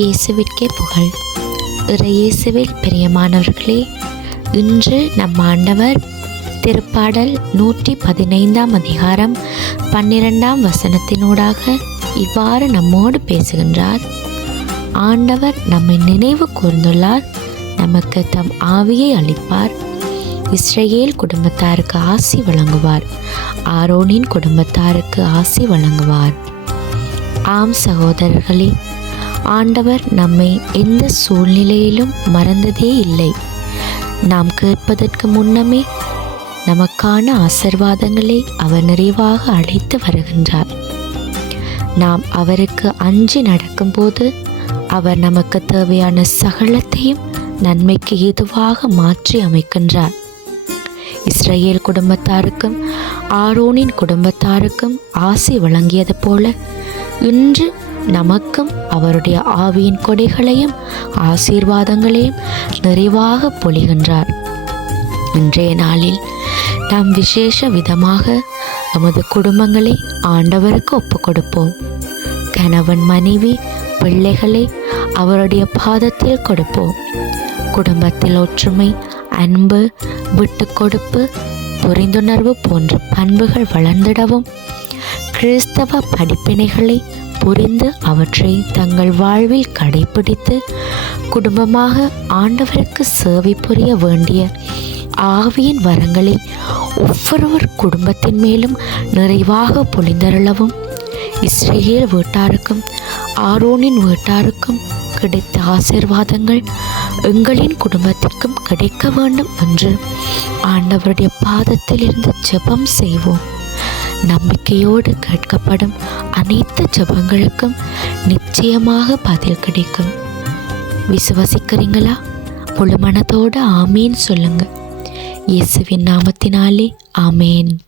இயேசுவிற்கே புகழ். இறை இயேசுவில் பிரியமானவர்களே இன்று நம் ஆண்டவர் திருப்பாடல் நூற்றி பதினைந்தாம் அதிகாரம் பன்னிரெண்டாம் வசனத்தினூடாக இவ்வாறு நம்மோடு பேசுகின்றார். ஆண்டவர் நம்மை நினைவு கூர்ந்துள்ளார் நமக்கு தம் ஆவியை அளிப்பார். இஸ்ரேல் குடும்பத்தாருக்கு ஆசி வழங்குவார் ஆரோனின் குடும்பத்தாருக்கு ஆசி வழங்குவார். ஆம் சகோதரர்களே ஆண்டவர் நம்மை எந்த சூழ்நிலையிலும் மறந்ததே இல்லை. நாம் கேட்பதற்கு முன்னமே நமக்கான ஆசிர்வாதங்களை அவர் நிறைவாக அழைத்து வருகின்றார். நாம் அவருக்கு அஞ்சி நடக்கும்போது அவர் நமக்கு தேவையான சகலத்தையும் நன்மைக்கு ஏதுவாக மாற்றி அமைக்கின்றார். இஸ்ரேல் குடும்பத்தாருக்கும் ஆரோனின் குடும்பத்தாருக்கும் ஆசி வழங்கியது போல இன்று நமக்கும் அவருடைய ஆவியின் கொடைகளையும் ஆசீர்வாதங்களையும் நிறைவாக பொழிகின்றார். இன்றைய நாளில் நாம் விசேஷ விதமாக நமது குடும்பங்களை ஆண்டவருக்கு ஒப்பு கொடுப்போம். கணவன் மனைவி பிள்ளைகளை அவருடைய பாதத்தில் கொடுப்போம். குடும்பத்தில் ஒற்றுமை அன்பு விட்டு கொடுப்பு புரிந்துணர்வு போன்ற பண்புகள் வளர்ந்திடவும் கிறிஸ்தவ படிப்பினைகளை புரிந்து அவற்றை தங்கள் வாழ்வில் கடைபிடித்து குடும்பமாக ஆண்டவருக்கு சேவை புரிய வேண்டிய ஆவியின் வரங்களை ஒவ்வொருவர் குடும்பத்தின் மேலும் நிறைவாக பொழிந்தருளவும். இஸ்ரேல் வீட்டாருக்கும் ஆரோனின் வீட்டாருக்கும் கிடைத்த ஆசிர்வாதங்கள் எங்களின் குடும்பத்திற்கும் கிடைக்க வேண்டும் என்று ஆண்டவருடைய பாதத்திலிருந்து ஜெபம் செய்வோம். நம்பிக்கையோடு கேட்கப்படும் அனைத்து ஜெபங்களுக்கும் நிச்சயமாக பதில் கிடைக்கும். விசுவசிக்கிறீங்களா? முழு மனதோடு ஆமீன் சொல்லுங்க. இயேசுவின் நாமத்தினாலே ஆமேன்.